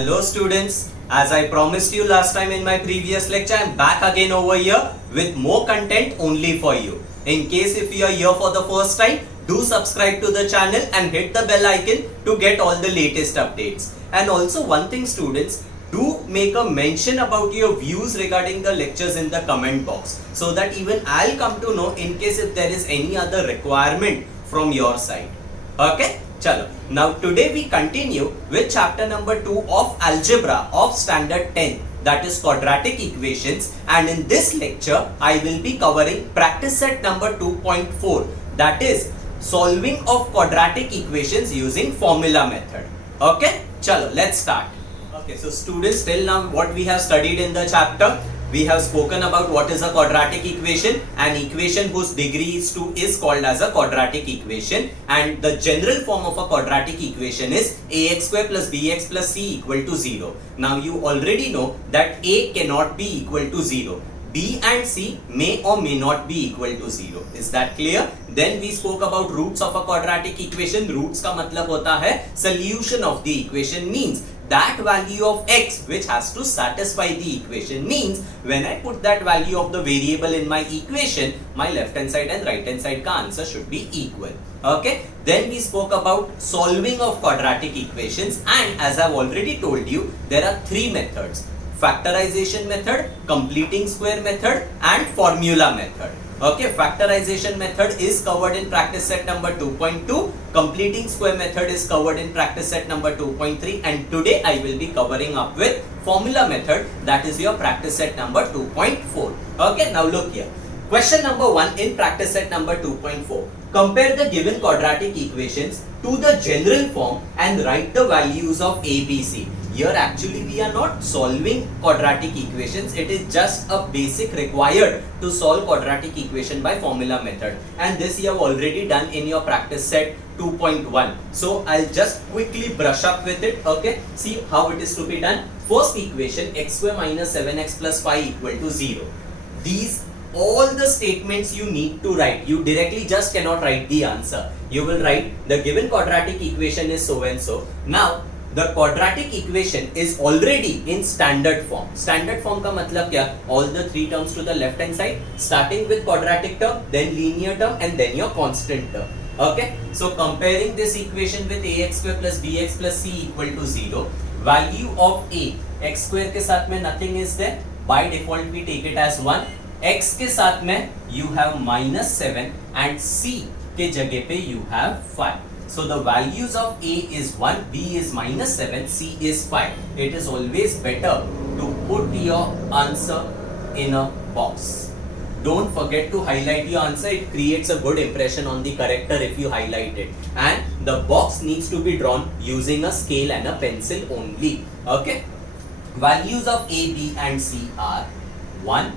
Hello students, as I promised you last time in my previous lecture, I am back again over here with more content only for you. In case if you are here for the first time, do subscribe to the channel and hit the bell icon to get all the latest updates. And also one thing students, do make a mention about your views regarding the lectures in the comment box so that even I'll come to know in case if there is any other requirement from your side. Okay? Chalo. Now today we continue with chapter number 2 of algebra of standard 10, that is quadratic equations, and in this lecture I will be covering practice set number 2.4, that is solving of quadratic equations using formula method. Okay, chalo, let's start. Okay, so students, till now what we have studied in the chapter, we have spoken about what is a quadratic equation. An equation whose degree is 2 is called as a quadratic equation, and the general form of a quadratic equation is ax square plus bx plus c equal to 0. Now you already know that a cannot be equal to 0. B and C may or may not be equal to 0. Is that clear? Then we spoke about roots of a quadratic equation. Roots का मतलब होता है solution of the equation, means that value of x which has to satisfy the equation, means when I put that value of the variable in my equation, my left hand side and right hand side का answer should be equal. Okay, then we spoke about solving of quadratic equations, and as I've already told you, there are three methods: factorization method, completing square method, and formula method. Okay, factorization method is covered in practice set number 2.2, completing square method is covered in practice set number 2.3, and today I will be covering up with formula method, that is your practice set number 2.4. Okay, now look here. Question number 1 in practice set number 2.4. Compare the given quadratic equations to the general form and write the values of A, B, C. Here actually we are not solving quadratic equations, it is just a basic required to solve quadratic equation by formula method, and this you have already done in your practice set 2.1. So I'll just quickly brush up with it. Okay, see how it is to be done. First equation, x square minus 7x plus 5 equal to 0. These all the statements you need to write. You directly just cannot write the answer. You will write the given quadratic equation is so and so. Now the quadratic equation is already in standard form. Standard form का मतलब क्या? All the three terms to the left hand side, starting with quadratic term, then linear term, and then your constant term. Okay, so comparing this equation with ax square plus bx plus c equal to 0, value of a, x square के साथ में nothing is there, by default we take it as 1, x के साथ में you have minus 7, and c के जगह पे you have 5. So the values of A is 1, B is minus 7, C is 5. It is always better to put your answer in a box. Don't forget to highlight your answer. It creates a good impression on the corrector if you highlight it. And the box needs to be drawn using a scale and a pencil only. Okay. Values of A, B and C are 1,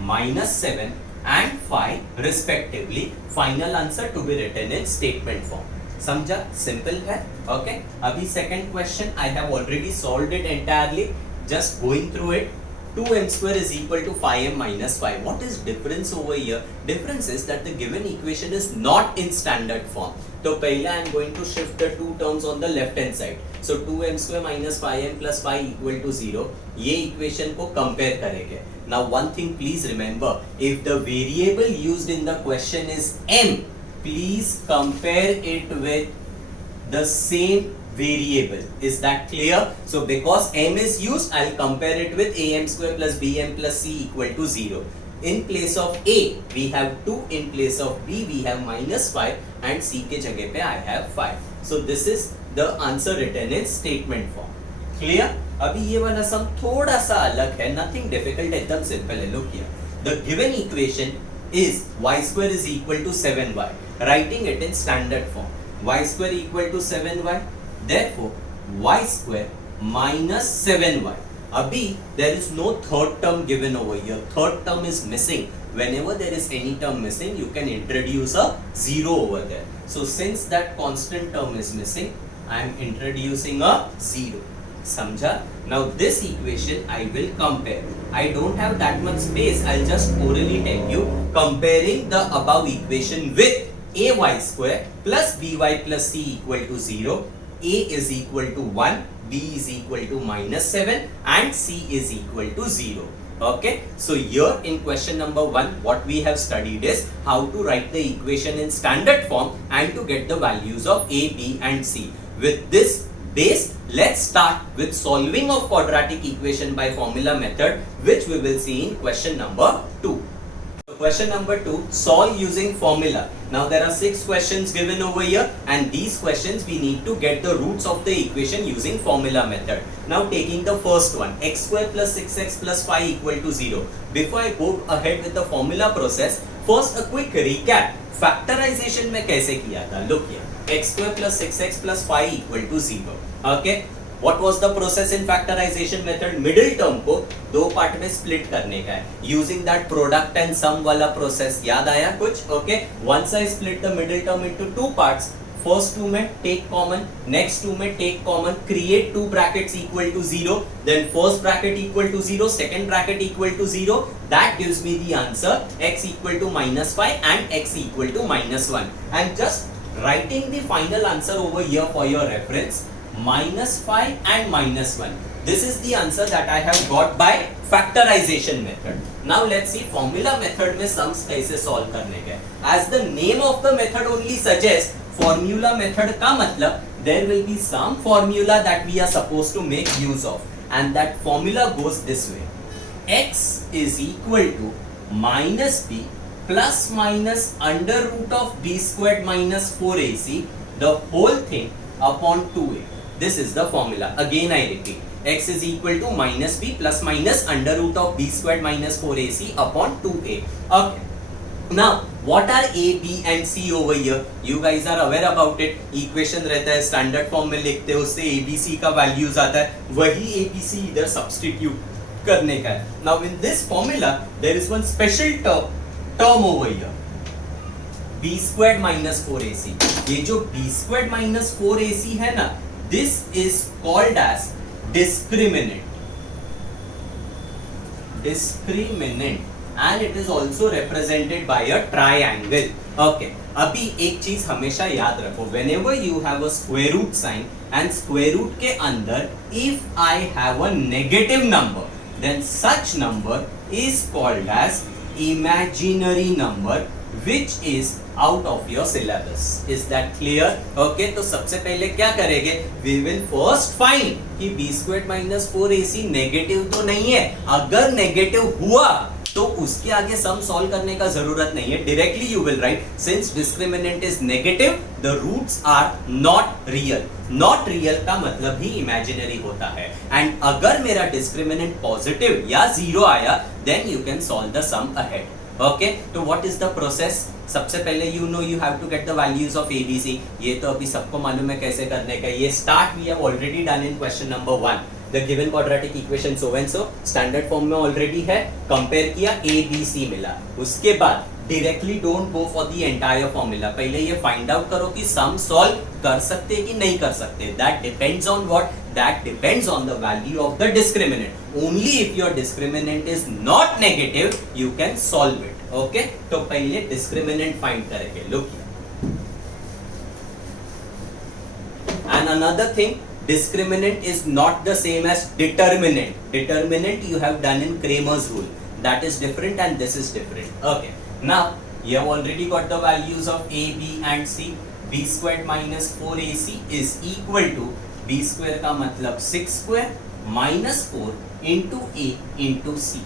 minus 7 and 5 respectively. Final answer to be written in statement form. समझा? Simple है. Okay, अभी second question I have already solved it entirely, just going through it. 2m square is equal to 5m minus 5. What is difference over here? Difference is that the given equation is not in standard form. तो पहले I am going to shift the two terms on the left hand side. So 2m square minus 5m plus 5 equal to 0. ये equation को compare करेंगे. Now one thing please remember, if the variable used in the question is m, please compare it with the same variable. Is that clear? So because m is used, I'll compare it with am square plus bm plus c equal to 0. In place of a, we have 2. In place of b, we have minus 5. And c के जगह पे I have 5. So this is the answer written in statement form. Clear? अभी ये वाला सम थोड़ा सा अलग है. Nothing difficult, एकदम simple है. Look here. The given equation is y square is equal to 7y. Writing it in standard form, y square equal to 7y, therefore y square minus 7y. Abhi there is no third term given over here. Third term is missing. Whenever there is any term missing, you can introduce a 0 over there. So since that constant term is missing, I am introducing a 0. Samjha? Now this equation I will compare. I don't have that much space. I'll just orally tell you, comparing the above equation with ay square plus by plus c equal to 0, a is equal to 1, b is equal to -7 and c is equal to 0. Okay, so here in question number 1 what we have studied is how to write the equation in standard form and to get the values of a, b and c. With this base, let's start with solving of quadratic equation by formula method, which we will see in question number 2. Question number 2, solve using formula. Now there are 6 questions given over here, and these questions we need to get the roots of the equation using formula method. Now taking the first one, x square plus 6x plus 5 equal to 0. Before I go ahead with the formula process, first a quick recap. Factorization में कैसे किया था? Look here, x square plus 6x plus 5 equal to 0. Okay. What was the process in factorization method? Middle term को दो part में split करने का है, using that product and sum वाला प्रोसेस. याद आया कुछ? Okay, once I split the middle term into two parts, first two में टेक कॉमन, नेक्स्ट टू में take common, create two brackets equal to 0, then first bracket equal to 0, second bracket equal to 0. That gives me the answer x equal to -5 and x equal to -1. I am just writing the final answer over here for your reference. -5 and -1. This is the answer that I have got by factorization method. Now let's see formula method में sums कैसे solve करने के. As the name of the method only suggests, formula method का मतलब there will be some formula that we are supposed to make use of, and that formula goes this way. X is equal to -b plus minus under root of b squared minus 4ac, the whole thing upon 2a. This is the formula. Again I repeat, x is equal to -b plus minus under root of b squared minus 4ac upon 2a. Okay. Now what are a, b and c over here? You guys are aware about it. Equation रहता है, standard form में लिखते हो, उससे a, b, c का values आता है, वही a, b, c इधर substitute करने का है. Now in this formula there is one special term over here, b squared minus 4ac. ये जो b squared minus 4ac है ना, this is called as discriminant. And it is also represented by a triangle. Okay. अभी एक चीज हमेशा याद रखो, whenever you have a square root sign and square root के अंदर if I have a negative number, then such number is called as imaginary number, which is out of your syllabus. Is that clear? Okay, तो सबसे पहले क्या करेंगे? We will first find कि b squared minus 4ac negative तो नहीं है. अगर नेगेटिव हुआ तो उसके आगे सम सॉल्व करने का जरूरत नहीं है. Directly you will write, since discriminant is negative, the roots are not real. Not real का मतलब ही imaginary होता है. And अगर मेरा discriminant positive या 0 आया, then you can solve the sum ahead. Okay, तो what is the process? सबसे पहले you know you have to get the values of a, b, c. ये तो अभी सबको मालूम है कैसे करने का. ये start we have already done in question number 1. The given quadratic equation so and so standard form में already है. Compare किया, a, b, c मिला. उसके बाद directly don't go for the entire formula. पहले ये find out करो कि sum solve कर सकते कि नहीं कर सकते. That depends on what? That depends on the value of the discriminant. Only if your discriminant is not negative, you can solve it. Okay? तो पहले discriminant find करेंगे. Look here. And another thing, discriminant is not the same as determinant. Determinant you have done in Cramer's rule. That is different and this is different. Okay. Now you have already got the values of a, b and c. b squared minus 4ac is equal to b square का मतलब 6 square minus 4 into a into c.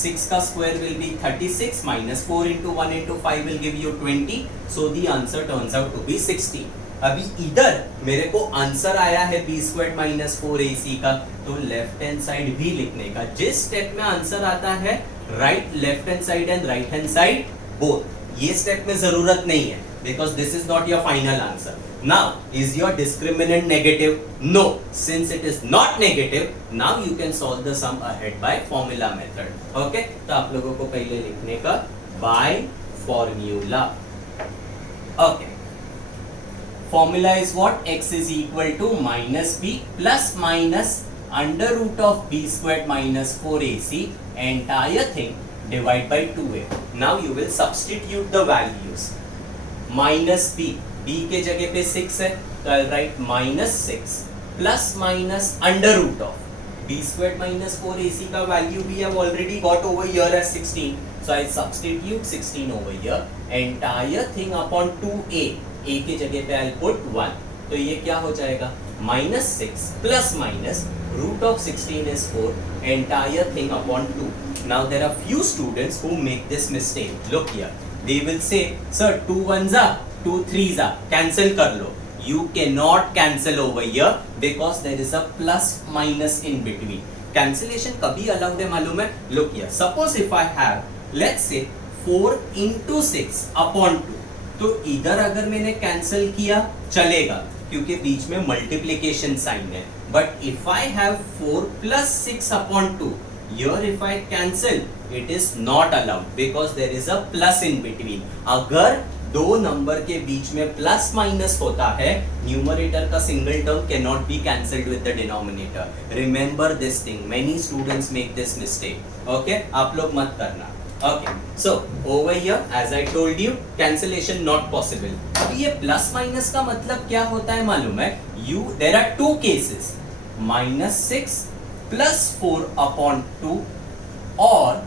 6 का square will be 36 minus 4 into 1 into 5 will give you 20. So the answer turns out to be 60. अभी इधर मेरे को answer आया है b squared minus 4ac का, तो लेफ्ट हैंड साइड भी लिखने का. जिस स्टेप में आंसर आता है right left hand side and right hand side both, ये स्टेप में जरूरत नहीं है because this is not your final answer. Now is your discriminant negative? No. Since it is not negative, now you can solve the sum ahead by formula method. Okay, तो आप लोगों को पहले लिखने का by formula. Okay, formula is what? X is equal to minus b plus minus under root of b squared minus 4ac entire thing divide by 2a. Now you will substitute the values. Minus b, b के जगह पे 6 है, तो I'll write minus 6 plus minus under root of b squared minus 4ac का value we have already got over here as 16. So I substitute 16 over here. Entire thing upon 2a. a के जगह पे I'll put 1. तो ये क्या हो जाएगा? minus 6 plus minus root of 16 is 4. Entire thing upon 2. Now there are few students who make this mistake. Look here. They will say, sir, 2 ones are, 2 threes are. Cancel कर लो. You cannot cancel over here because there is a plus minus in between. Cancellation कभी allowed है मालूम है? Look here. Suppose if I have, let's say 4 into 6 upon 2. तो इधर अगर मैंने cancel किया चलेगा क्योंकि बीच में multiplication sign है. But if I have 4 plus 6 upon 2, here if I cancel, it is not allowed because there is a plus in between. अगर दो नंबर के बीच में प्लस माइनस होता है, न्यूमरेटर का single term can not be cancelled with the denominator. Remember this thing, many students make this mistake. Okay, आप लोग मत करना. Okay, so over here as I told you, cancellation not possible. अब ये plus minus का मतलब क्या होता है मालूम है? You there are two cases, -6 plus 4 upon 2 और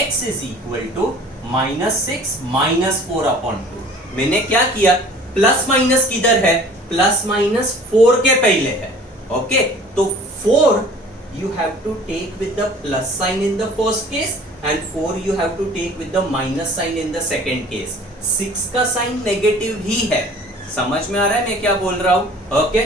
x is equal to -6 minus 4 upon 2. मैंने क्या किया? प्लस माइनस किधर है? प्लस माइनस 4 के पहले है. ओके, तो 4 you have to take with the plus sign in the first case and 4 you have to take with the minus sign in the second case. 6 का साइन नेगेटिव ही है. समझ में आ रहा है मैं क्या बोल रहा हूं? ओके,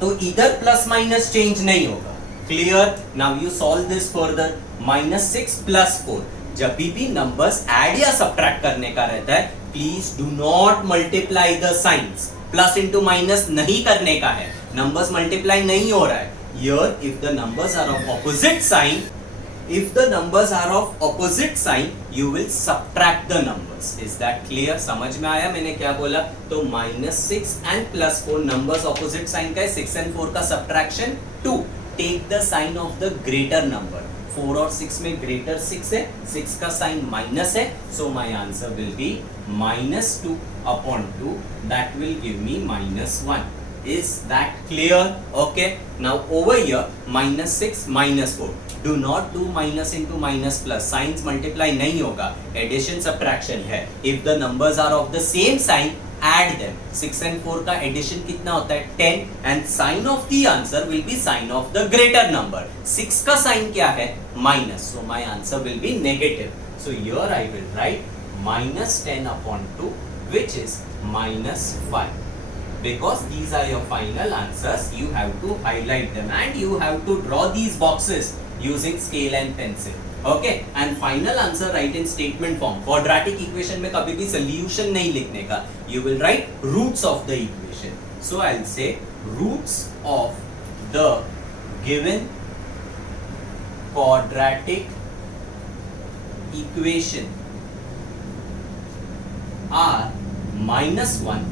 तो इधर प्लस माइनस चेंज नहीं होगा. Clear? Now you solve this further. -6 plus 4. जब भी नंबर्स ऐड या सब्ट्रैक्ट करने का रहता है, please do not multiply the science. Plus into minus नहीं करने का है. नंबर्स मल्टीप्लाई नहीं हो रहा है. Here, if the numbers are of opposite sign, you will subtract the numbers. Is that clear? समझ में आया मैंने क्या बोला? तो -6 and +4 numbers opposite sign का है. 6 and 4 का subtraction 2. Take the sign of the greater number. 4 और 6 में greater 6 है. 6 का sign minus है. So my answer will be -2 upon 2. That will give me -1. Is that clear? Okay. Now over here, -6 -4. Do not do minus into minus plus. Signs multiply नहीं होगा. Addition subtraction है. If the numbers are of the same sign, add them. 6 and 4 का addition कितना होता है? 10. And sign of the answer will be sign of the greater number. 6 का sign क्या है? Minus. So my answer will be negative. So here I will write -10 upon 2, which is -5. Because these are your final answers, you have to highlight them and you have to draw these boxes using scale and pencil. Okay, and final answer write in statement form. Quadratic equation में कभी भी solution नहीं लिखने का. You will write roots of the equation. So I'll say roots of the given quadratic equation are -1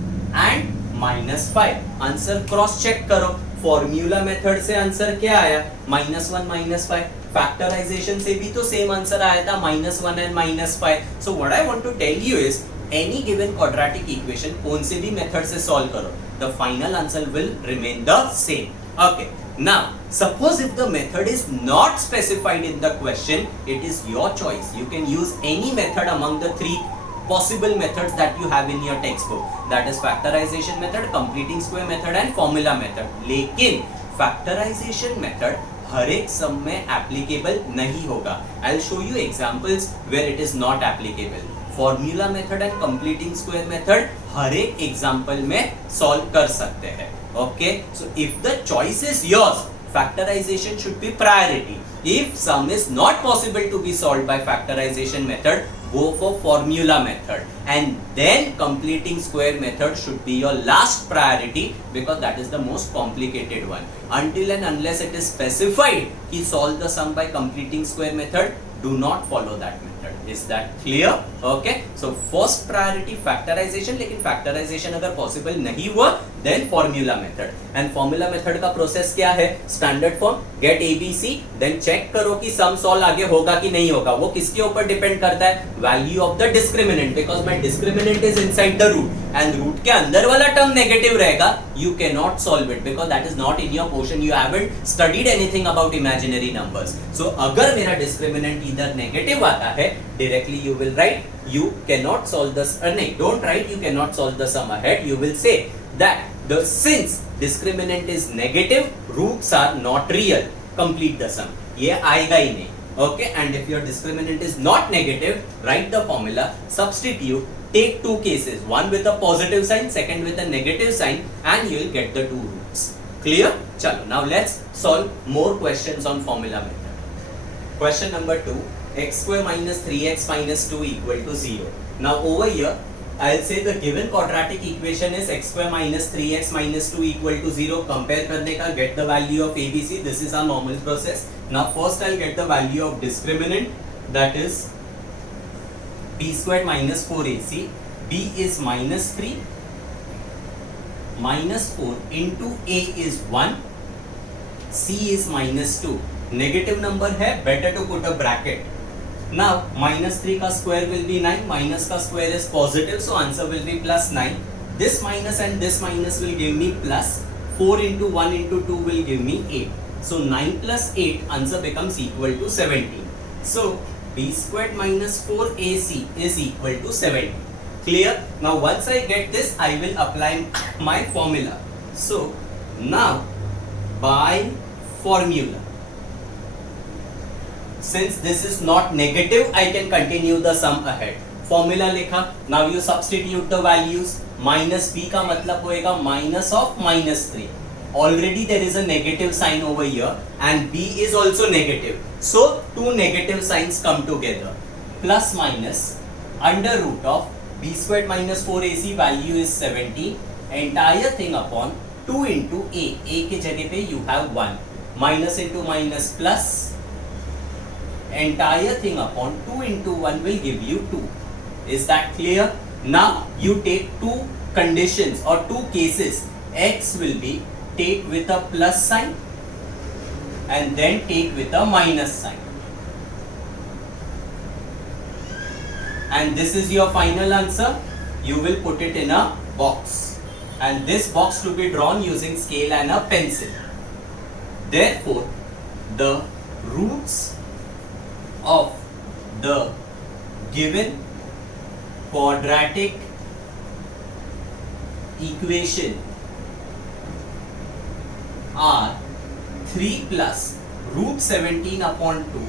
and -5. Answer cross check करो. Formula method से answer क्या आया? -1 -5. फैक्टराइजेशन से भी तो सेम आंसर आया था, -1 and -5. So what I want to tell you is any given quadratic equation कौन से भी मेथड से सॉल्व करो, the final answer will remain the same. Okay, now suppose if the method is not specified in the question, it is your choice. You can use any method among the 3 possible methods that you have in your textbook. That is factorization method, completing square method and formula method. लेकिन factorization method हर एक सम में applicable नहीं होगा. I'll show you examples where it is not applicable. Formula method and completing square method हर एक example में solve कर सकते हैं. Okay, so if the choice is yours, factorization should be priority. If sum is not possible to be solved by factorization method, go for formula method, and then completing square method should be your last priority because that is the most complicated one. Until and unless it is specified कि solve the sum by completing square method, do not follow that method. Method. Is that clear? Okay, so first priority factorization, लेकिन factorization अगर possible नहीं हुआ then formula method. And formula method का process क्या है? Standard form, get a b c, then check करो कि sum solve आगे होगा कि नहीं होगा. वो किसके ऊपर डिपेंड करता है? Value of the discriminant, because my discriminant is inside the root and root के अंदर वाला टर्म नेगेटिव रहेगा. You can not solve it because that is not in your portion. You haven't studied anything about imaginary numbers. So अगर मेरा discriminant इधर negative आता है, directly you will write you cannot solve this, नहीं, don't write you cannot solve the sum ahead. You will say that the since discriminant is negative, roots are not real, complete the sum. ये आएगा ही नहीं. Okay, and if your discriminant is not negative, write the formula, substitute, take two cases, one with a positive sign, second with a negative sign, and you will get the two roots. Clear? Chalo, now let's solve more questions on formula method. Question number 2. X square minus 3x minus 2 equal to 0. Now over here, I'll say the given quadratic equation is x square minus 3x minus 2 equal to 0. Compare करने का, get the value of ABC. This is our normal process. Now first I'll get the value of discriminant, that is b squared minus 4ac. b is minus 3, minus 4 into a is 1, c is minus 2. Negative number है, better to put a bracket. Now minus 3 का square will be 9, minus का square is positive, so answer will be plus 9. This minus and this minus will give me plus. 4 into 1 into 2 will give me 8. So 9 plus 8, answer becomes equal to 17. So b squared minus 4ac is equal to 17. Clear? Now once I get this, I will apply my formula. So now by formula, since this is not negative, I can continue the sum ahead. Formula लिखा. Now you substitute the values. Minus b का मतलब होएगा minus of minus 3. Already there is a negative sign over here and b is also negative. So two negative signs come together. Plus minus under root of b squared minus 4ac, value is 17. Entire thing upon 2 into a. a के जगह पे you have 1. Minus into minus plus. Entire thing upon 2 into 1 will give you 2. Is that clear? Now you take two conditions or two cases. X will be take with a plus sign and then take with a minus sign. And this is your final answer. You will put it in a box. And this box to be drawn using scale and a pencil. Therefore, the roots of the given quadratic equation are 3 plus root 17 upon 2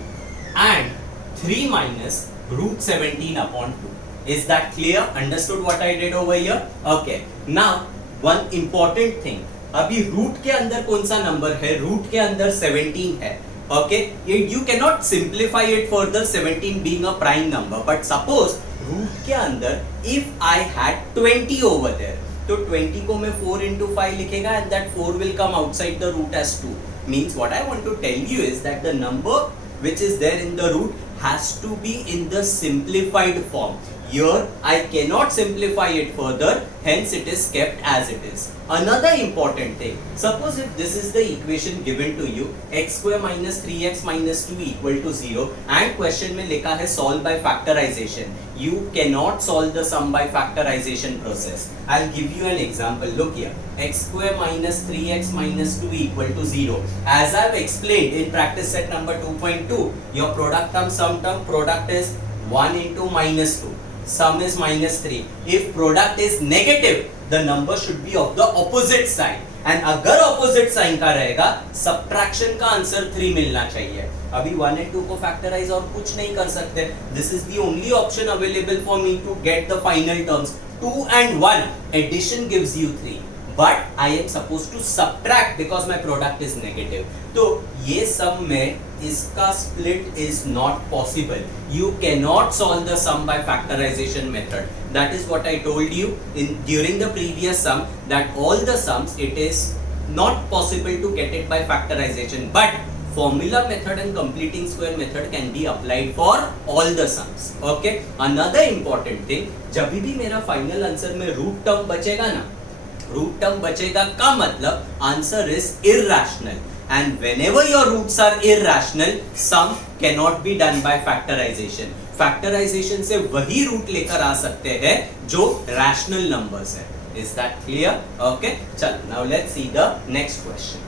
and 3 minus root 17 upon 2. Is that clear? Understood what I did over here? Okay. Now one important thing. अभी root के अंदर कौन सा number है? Root के अंदर 17 है. Okay, you cannot simplify it further, 17 being a prime number. But suppose root के अंदर if I had 20 over there, तो 20 को मैं 4 into 5 लिखेगा and that 4 will come outside the root as 2. Means what I want to tell you is that the number which is there in the root has to be in the simplified form. Here I cannot simplify it further, hence it is kept as it is. Another important thing, suppose if this is the equation given to you, x square minus 3x minus 2 equal to 0 and question में लिखा है solve by factorization. You cannot solve the sum by factorization process. I'll give you an example. Look here, x square minus 3x minus 2 equal to 0. As I've explained in practice set number 2.2, your product term sum term product is 1 into minus 2. Sum is minus 3. If product is negative, the number should be of the opposite sign. And अगर opposite sign का रहेगा, subtraction का answer 3 मिलना चाहिए. अभी 1 and 2 को factorize और कुछ नहीं कर सकते. This is the only option available for me to get the final terms. 2 and 1 addition gives you 3. But I am supposed to subtract because my product is negative. तो ये sum में इसका split is not possible. You cannot solve the sum by factorization method. That is what I told you during the previous sum, that all the sums it is not possible to get it by factorization. But formula method and completing square method can be applied for all the sums. Okay, another important thing, जब भी मेरा final answer में root term बचेगा ना, root term बचेगा का मतलब answer is irrational, and whenever your roots are irrational, sum cannot be done by factorization. Factorization से वही रूट लेकर आ सकते हैं जो rational numbers है. Is that clear? Okay, चल now let's see the next question.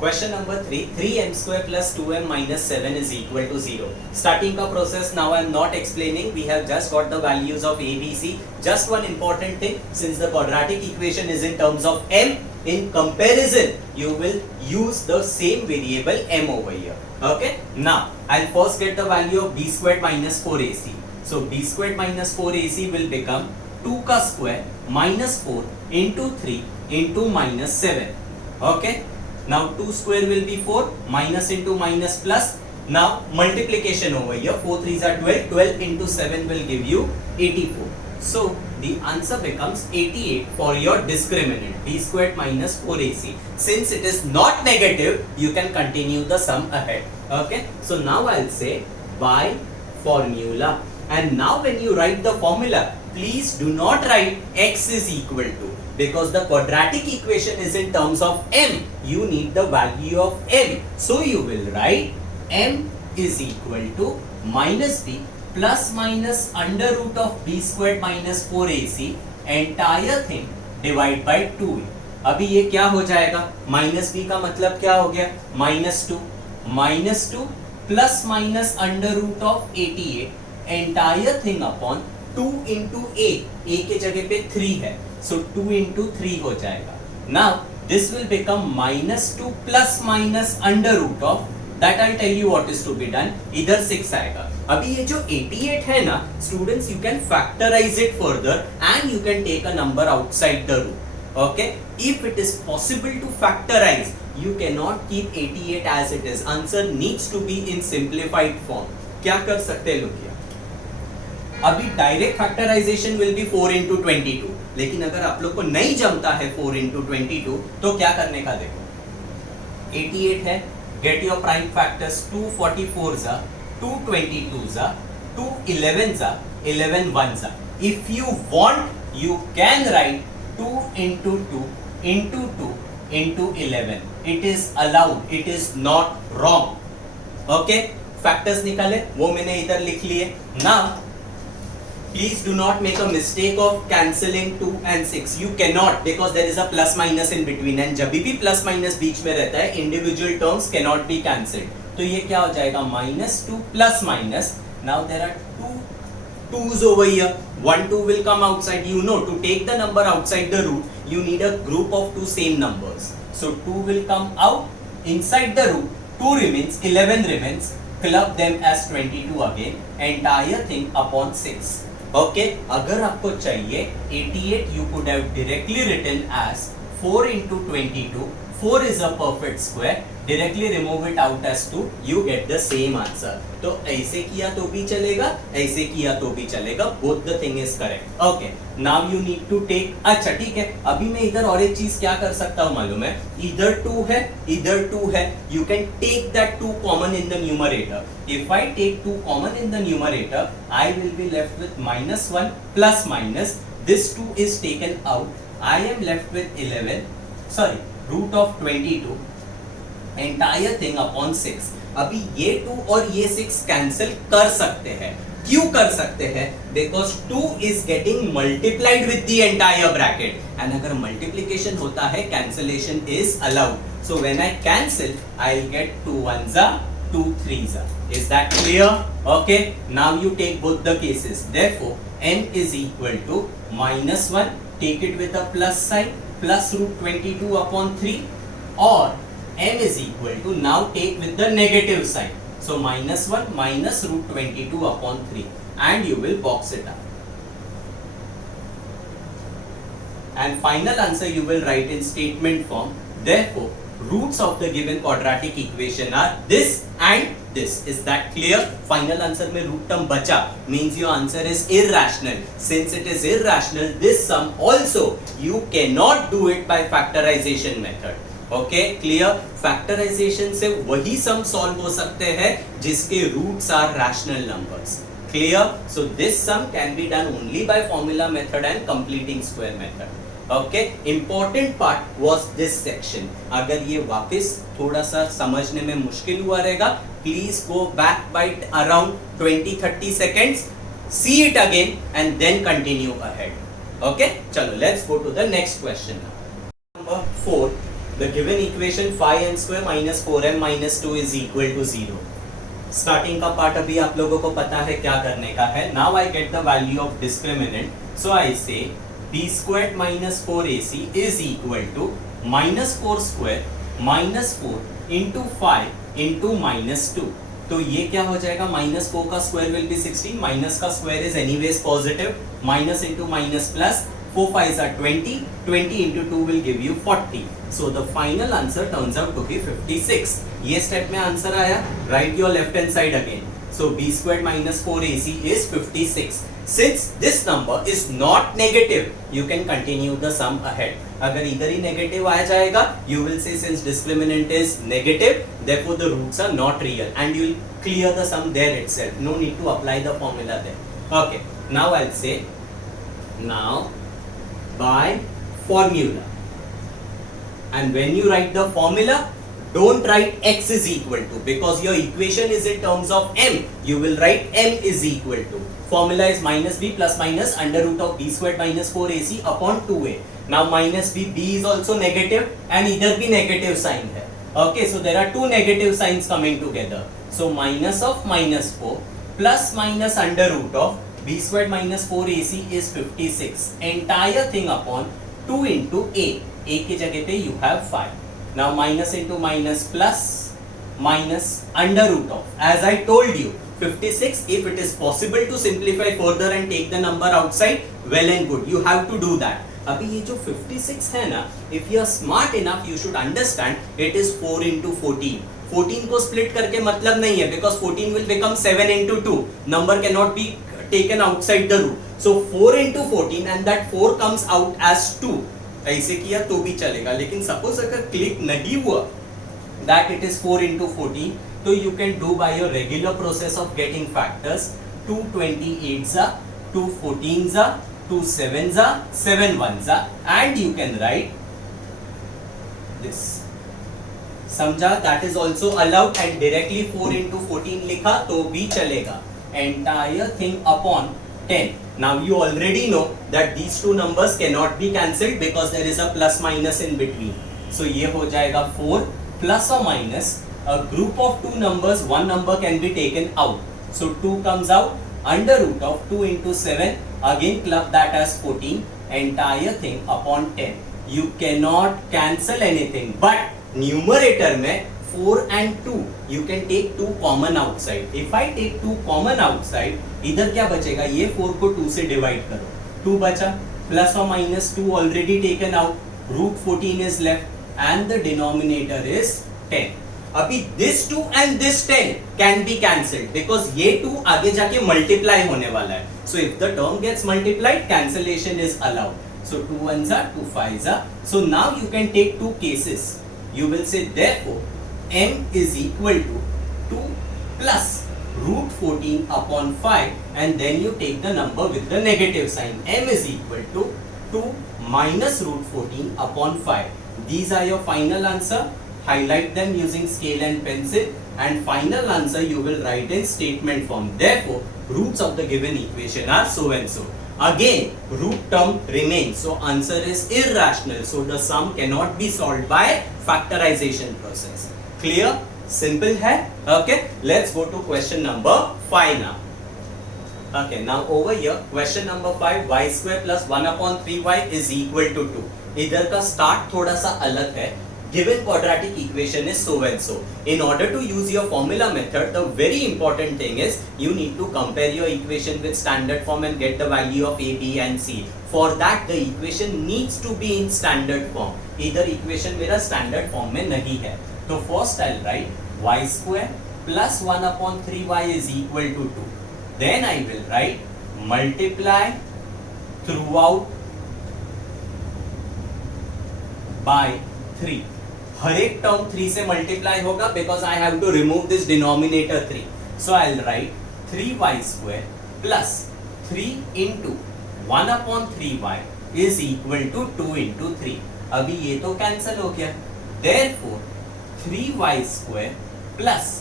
Question number 3, 3m square plus 2m minus 7 is equal to 0. Starting the process, now I am not explaining, we have just got the values of a, b, c. Just one important thing, since the quadratic equation is in terms of m, in comparison, you will use the same variable m over here. Okay, now I'll first get the value of b squared minus 4ac. So b squared minus 4ac will become 2 ka square minus 4 into 3 into minus 7. Okay. Now 2 square will be 4, minus into minus plus. Now multiplication over here, 4 3s are 12, 12 into 7 will give you 84. So the answer becomes 88 for your discriminant, b squared minus 4ac. Since it is not negative, you can continue the sum ahead. Okay, so now I'll say by formula. And now when you write the formula, please do not write x is equal to, because the quadratic equation is in terms of m. You need the value of m. So you will write m is equal to minus b plus minus under root of b squared minus 4ac entire thing divide by 2a. अभी ये क्या हो जाएगा? Minus b का मतलब क्या हो गया? Minus two plus minus under root of 88 entire thing upon 2 into a के जगह पे 3 है, so 2 into 3 हो जाएगा. Now this will become minus 2 plus minus under root of that. I'll tell you what is to be done. इधर 6 आएगा. अभी ये जो 88 है ना students, you can factorize it further and you can take a number outside the root. Okay, if it is possible to factorize, you cannot keep 88 as it is. Answer needs to be in simplified form. क्या कर सकते हैं लोग? अभी direct factorization will be 4 into 22, लेकिन अगर आप लोग को नहीं जमता है 4 into 22 तो क्या करने का? देखो 88 है, गेट योर प्राइम फैक्टर्स, 244 जा, 222 जा, 2 11 जा, 11 1 जा. If you want you can write 2 into 2 into 2 into 11. It is allowed, it is not wrong. Okay, factors निकाले, वो मैंने इधर लिख लिए. Now please do not make a mistake of cancelling 2 and 6. You cannot, because there is a plus minus in between, and जब भी plus minus बीच में रहता है individual terms cannot be cancelled. तो ये क्या हो जाएगा? minus 2 plus minus. Now there are two 2's over here. 1 2 will come outside. You know, to take the number outside the root, you need a group of two same numbers. So 2 will come out inside the root. 2 remains, 11 remains. Club them as 22 again. Entire thing upon 6. Okay, अगर आपको चाहिए 88, you could have directly written as 4 into 22. 4 is a perfect square. Directly remove it out as 2. You get the same answer. तो ऐसे किया तो भी चलेगा, ऐसे किया तो भी चलेगा. Both the thing is correct. Okay. Now you need to take. अच्छा ठीक है. अभी मैं इधर और एक चीज क्या कर सकता हूँ मालूम है? इधर 2 है, इधर 2 है. You can take that 2 common in the numerator. If I take 2 common in the numerator, I will be left with minus 1 plus minus. This 2 is taken out. I am left with 11. Sorry. Root of 22 entire thing upon 6. अभी ये 2 और ये 6 cancel कर सकते हैं. क्यों कर सकते हैं? Because 2 is getting multiplied with the entire bracket, and अगर मल्टीप्लिकेशन होता है cancellation is allowed. So when I cancel I will get 2 1 जा 2 3 जा. Is that clear? Okay, now you take both the cases. Therefore m is equal to -1, take it with a plus sign, plus root 22 upon 3, or m is equal to, now take with the negative sign, so -1 minus root 22 upon 3, and you will box it up. And final answer you will write in statement form. Therefore, roots of the given quadratic equation are this and this. Is that clear? Final answer में root term बचा, means your answer is irrational. Since it is irrational, this sum also you cannot do it by factorization method. Okay clear. Factorization से वही sum solve हो सकते हैं जिसके roots are rational numbers. Clear. So this sum can be done only by formula method and completing square method. Okay. Important part was this section. अगर ये वापस थोड़ा सा समझने में मुश्किल हुआ रहेगा, please go back by around 20-30 seconds, see it again and then continue ahead. Okay, चलो let's go to the next question now. Number 4, the given equation 5n square minus 4m minus 2 is equal to 0. Starting का part अभी आप लोगों को पता है क्या करने का है. Now I get the value of discriminant, so I say b squared minus 4ac is equal to minus 4 square minus 4 into 5 into minus 2. तो ये क्या हो जाएगा, माइनस 4 का स्क्वायर विल बी 16, माइनस का square is anyways positive, minus into minus plus, 4 5s are 20, 20 into 2 will give you 40. So the final answer turns out to be 56. ये step में answer आया. Write your left hand side again. So b squared minus 4ac is 56. Since this number is not negative, you can continue the sum ahead. अगर इधर ही negative आ जाएगा, you will say since discriminant is negative, therefore the roots are not real, and you will clear the sum there itself. No need to apply the formula there. Okay. Now I'll say, now by formula, and when you write the formula, don't write x is equal to, because your equation is in terms of m. You will write m is equal to. Formula is minus b plus minus under root of b squared minus 4ac upon 2a. Now minus b is also negative and इधर भी negative sign है. Okay, so there are two negative signs coming together. So minus of minus 4 plus minus under root of b squared minus 4ac is 56. Entire thing upon 2 into a. a की जगह पे you have 5. Now minus into minus plus minus under root of, as I told you, 56. If it is possible to simplify further and take the number outside, well and good. You have to do that. अभी ये जो 56 है ना, if you are smart enough, you should understand it is 4 into 14. 14 को split करके मतलब नहीं है, because 14 will become 7 into 2. Number cannot be taken outside the root. So 4 into 14 and that 4 comes out as 2. ऐसे किया तो भी चलेगा, लेकिन suppose अगर click नहीं हुआ that it is 4 into 14, so you can do by your regular process of getting factors. 2 28s are, 2 14s are, 2 7s are, 7 1s are, and you can write this. समझा? That is also allowed, and directly 4 into 14 लिखा तो भी चलेगा. Entire thing upon 10. Now you already know that these two numbers cannot be cancelled because there is a plus minus in between. So ये हो जाएगा 4 plus or minus a group of two numbers, one number can be taken out. So 2 comes out, under root of 2 into 7, again club that as 14, entire thing upon 10. You cannot cancel anything, but numerator में 4 and 2, you can take 2 common outside. If I take 2 common outside, इधर क्या बचेगा, ये 4 को 2 से divide करो, 2 बचा, plus or minus 2 already taken out, root 14 is left, and the denominator is 10. अभी this 2 and this 10 can be cancelled because ये 2 आगे जाके multiply होने वाला है. So if the term gets multiplied, cancellation is allowed. So 2 1s are, 2 5s are. So now you can take two cases. You will say therefore m is equal to 2 plus root 14 upon 5, and then you take the number with the negative sign. M is equal to 2 minus root 14 upon 5. These are your final answer. Highlight them using scale and pencil, and final answer you will write in statement form. Therefore, roots of the given equation are so and so. Again, root term remains, so answer is irrational. So the sum cannot be solved by factorization process. Clear? Simple है? Okay. Let's go to question number 5 now. Okay. Now over here, question number 5, y square plus 1 upon 3y is equal to 2. इधर का start थोड़ा सा अलग है. Given quadratic equation is so and so. In order to use your formula method, the very important thing is you need to compare your equation with standard form and get the value of a, b and c. For that, the equation needs to be in standard form. Either equation मेरा standard form में नहीं है. So first I'll write y square plus 1 upon 3y is equal to 2. Then I will write multiply throughout by 3. हर एक term 3 से multiply होगा because I have to remove this denominator 3. So I will write 3y square plus 3 into 1 upon 3y is equal to 2 into 3. अभी ये तो cancel हो गया. Therefore 3y square plus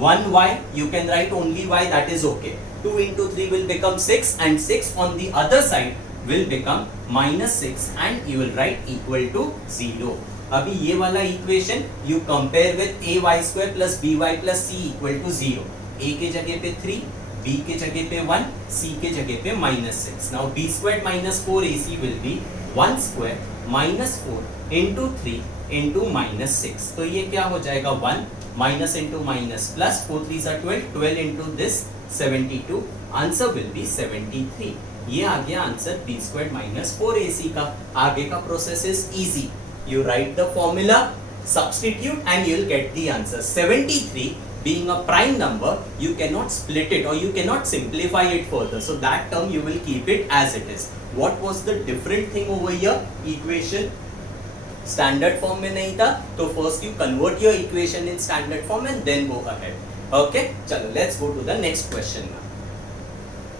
1y, you can write only y, that is okay. 2 into 3 will become 6 and 6 on the other side will become minus 6 and you will write equal to 0. अभी ये वाला equation you compare with ay square plus by plus c equal to 0. a के जगह पे 3, b के जगह पे 1, c के जगह पे minus 6. Now b squared minus 4ac will be 1 square minus 4 into 3 into minus 6. तो ये क्या हो जाएगा 1 minus into minus plus 4 3s are 12, 12 into this 72. Answer will be 73. ये आ गया answer b squared minus 4ac का. आगे का process is easy. You write the formula, substitute and you'll get the answer. 73 being a prime number, you cannot split it or you cannot simplify it further. So that term you will keep it as it is. What was the different thing over here? Equation standard form में नहीं था, तो first you convert your equation in standard form and then go ahead. Okay, चलो let's go to the next question now.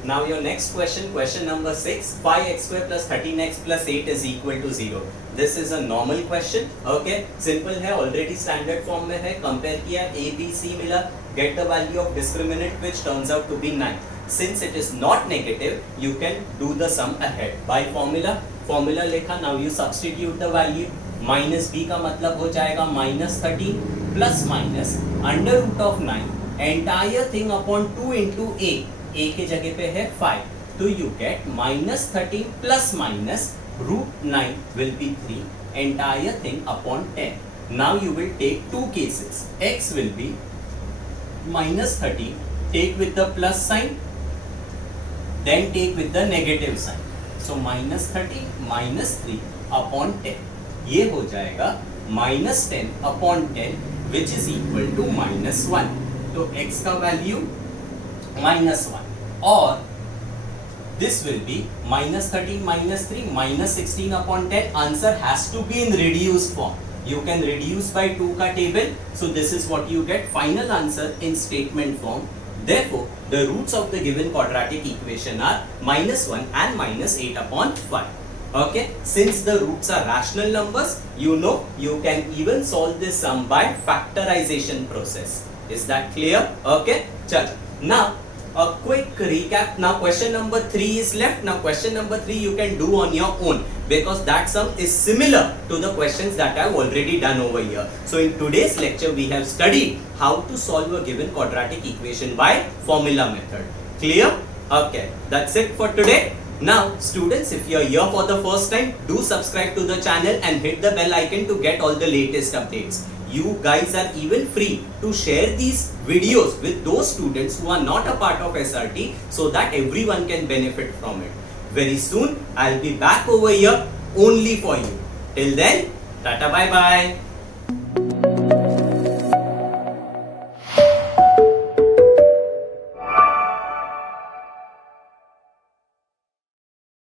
Now your next question, question number 6, 5x square plus 13x plus 8 is equal to 0. This is a normal question. Okay, simple है, already standard form में है, compare किया, a b c मिला, get the value of discriminant which turns out to be 9. Since it is not negative, you can do the sum ahead by formula. Formula लिखा, now you substitute the value. Minus b का मतलब हो जाएगा minus 13 plus minus under root of 9 entire thing upon 2 into a. a के जगह पे है 5, तो you get minus 13 plus minus root 9 will be 3 entire thing upon 10. Now you will take two cases. X will be minus 13, take with the plus sign, then take with the negative sign. So minus 30 minus 3 upon 10. ये हो जाएगा minus 10 upon 10 which is equal to minus 1. तो x का value minus 1 और this will be minus 13 minus 3 minus 16 upon 10. Answer has to be in reduced form. You can reduce by 2 का table. So this is what you get. Final answer in statement form. Therefore, the roots of the given quadratic equation are minus 1 and minus 8 upon 5. Okay, since the roots are rational numbers, you know you can even solve this sum by factorization process. Is that clear? Okay, chalo. Now a quick recap. Now question number 3 is left. Now question number 3 you can do on your own because that sum is similar to the questions that I have already done over here. So in today's lecture we have studied how to solve a given quadratic equation by formula method. Clear? Okay, that's it for today. Now students, if you are here for the first time, do subscribe to the channel and hit the bell icon to get all the latest updates. You guys are even free to share these videos with those students who are not a part of SRT so that everyone can benefit from it. Very soon I'll be back over here only for you. Till then, tata bye bye.